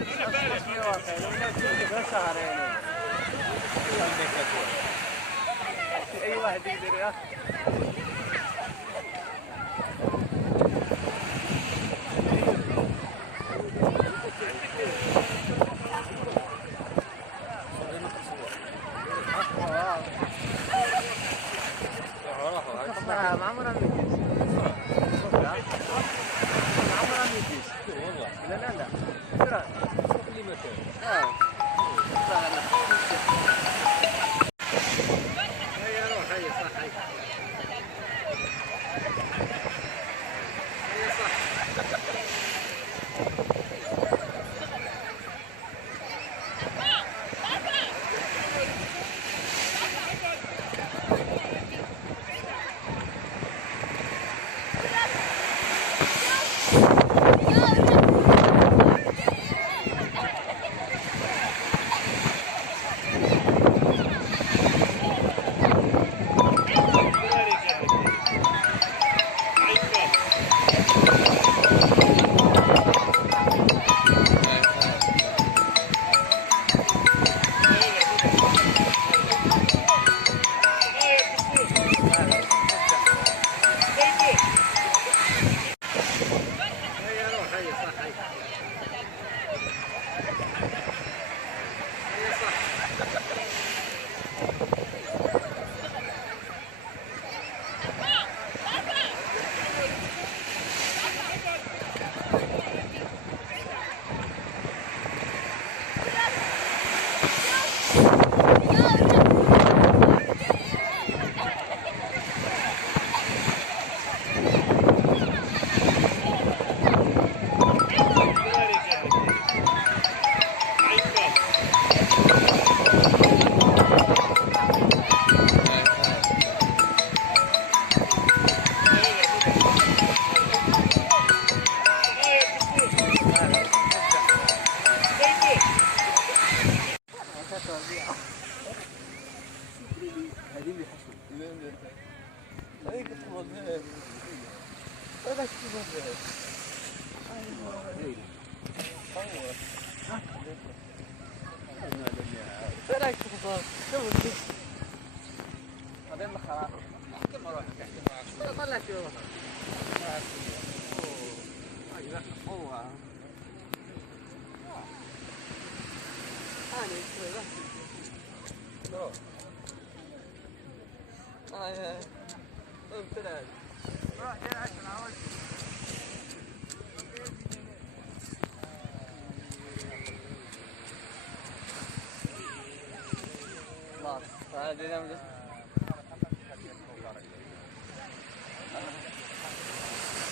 اي واحد يقدر ياخذ. ما عمرها ميجيش. ما عمرها ميجيش. والله. لا لا لا. ترى. اللي متى. هيا روح هيا صح هيا. هيا صح.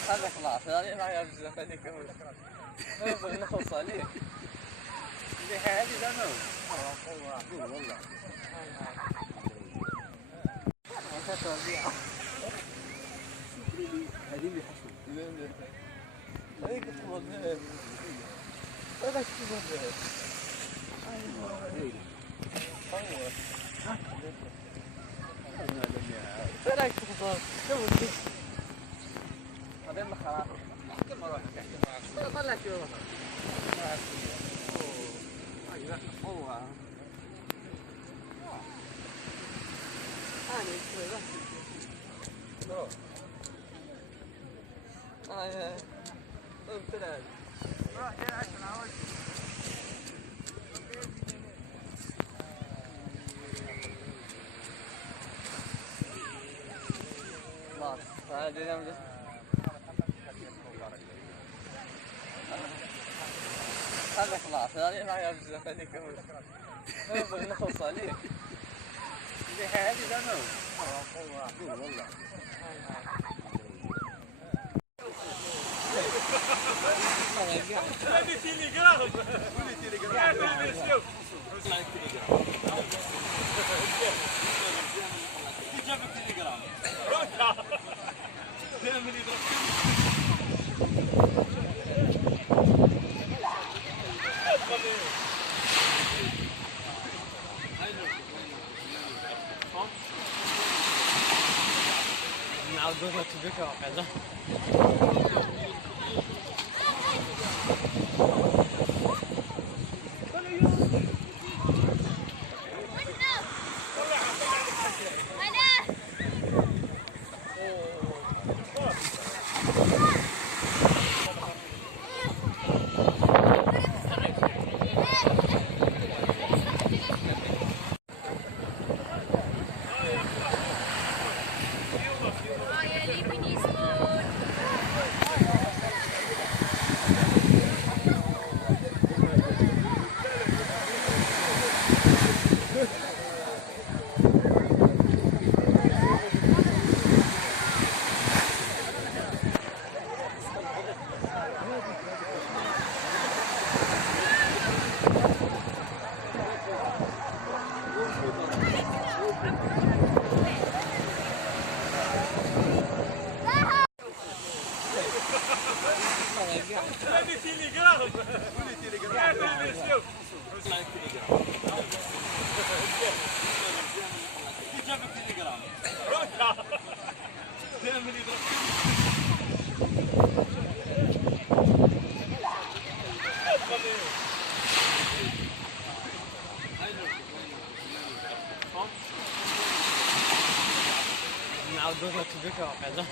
هذا خلاص هذه ما يبزخ هذيك هو نخلص عليه اللي هذه زمان والله ما ترضيع هذه اللي حشو هذيك تمضي هذا تمضي ايوه تراك تخسر شو بعدين خلاص كم اروح طلع شو ايوه هو انا شوي ايوه طلع روح يا عشان عاوز هذا خلاص هذه ما يبزخ هذيك هو نخلص عليه اللي هذه زمان والله هذه تيليجرام قولي تيليجرام شوف جاب التليجرام تعمل نعاودوها تبكى وكذا نعاودوها تبكى وقيلا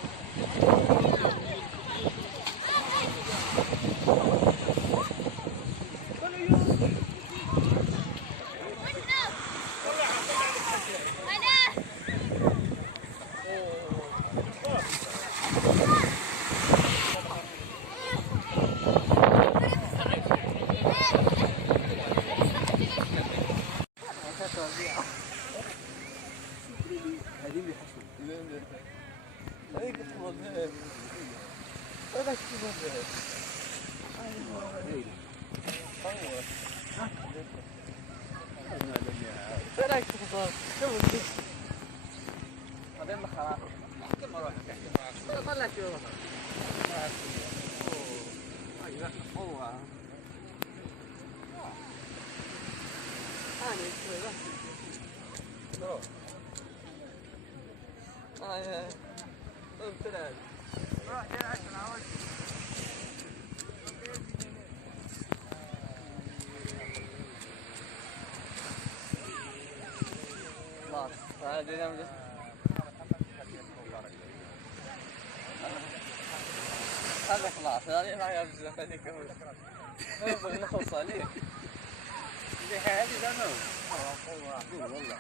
هذا خلاص هذه ما يبزل هذيك هو نخلص عليه هذه لا نو والله